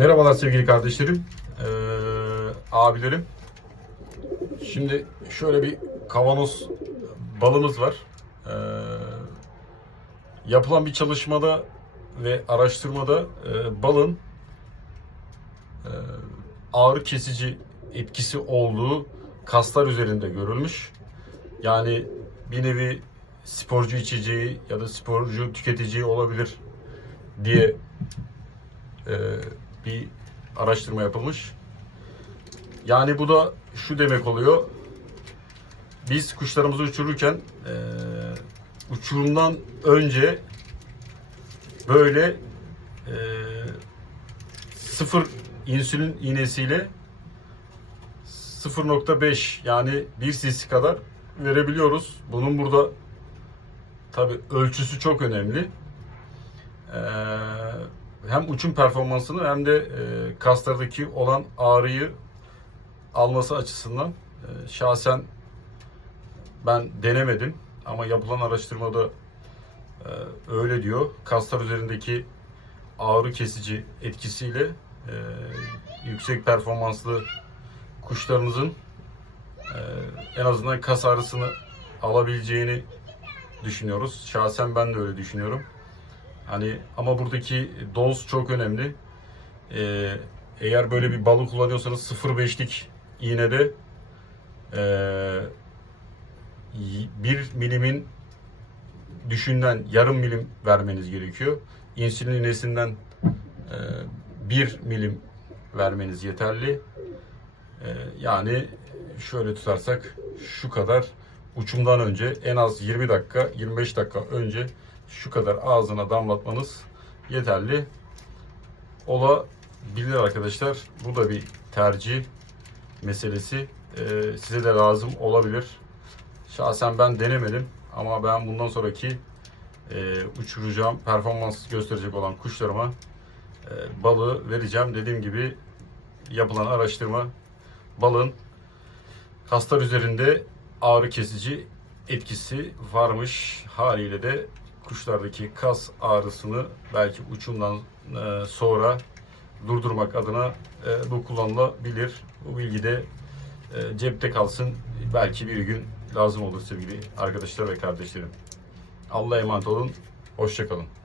Merhabalar sevgili kardeşlerim, ee, abilerim. Şimdi şöyle bir kavanoz balımız var. Ee, yapılan bir çalışmada ve araştırmada e, balın e, ağrı kesici etkisi olduğu kaslar üzerinde görülmüş. Yani bir nevi sporcu içeceği ya da sporcu tüketeceği olabilir diye e, bir araştırma yapılmış. Yani bu da şu demek oluyor. Biz kuşlarımızı uçururken e, uçurumdan önce böyle e, sıfır insülin iğnesiyle 0.5 yani 1 cc kadar verebiliyoruz. Bunun burada tabi ölçüsü çok önemli. Ee, hem uçum performansını hem de e, kaslardaki olan ağrıyı alması açısından e, şahsen ben denemedim ama yapılan araştırmada e, öyle diyor. Kaslar üzerindeki ağrı kesici etkisiyle e, yüksek performanslı kuşlarımızın e, en azından kas ağrısını alabileceğini düşünüyoruz. Şahsen ben de öyle düşünüyorum. Hani ama buradaki doz çok önemli. Ee, eğer böyle bir balı kullanıyorsanız 0.5'lik iğnede ee, 1 milimin düşünden yarım milim vermeniz gerekiyor. İnsülin iğnesinden ee, 1 milim vermeniz yeterli. Ee, yani şöyle tutarsak şu kadar uçumdan önce en az 20 dakika 25 dakika önce şu kadar ağzına damlatmanız yeterli olabilir arkadaşlar. Bu da bir tercih meselesi. Ee, size de lazım olabilir. Şahsen ben denemedim ama ben bundan sonraki e, uçuracağım, performans gösterecek olan kuşlarıma e, balığı vereceğim. Dediğim gibi yapılan araştırma balın kaslar üzerinde ağrı kesici etkisi varmış. Haliyle de kuşlardaki kas ağrısını belki uçumdan e, sonra durdurmak adına e, bu kullanılabilir. Bu bilgi de e, cepte kalsın. Belki bir gün lazım olur sevgili arkadaşlar ve kardeşlerim. Allah'a emanet olun. Hoşçakalın.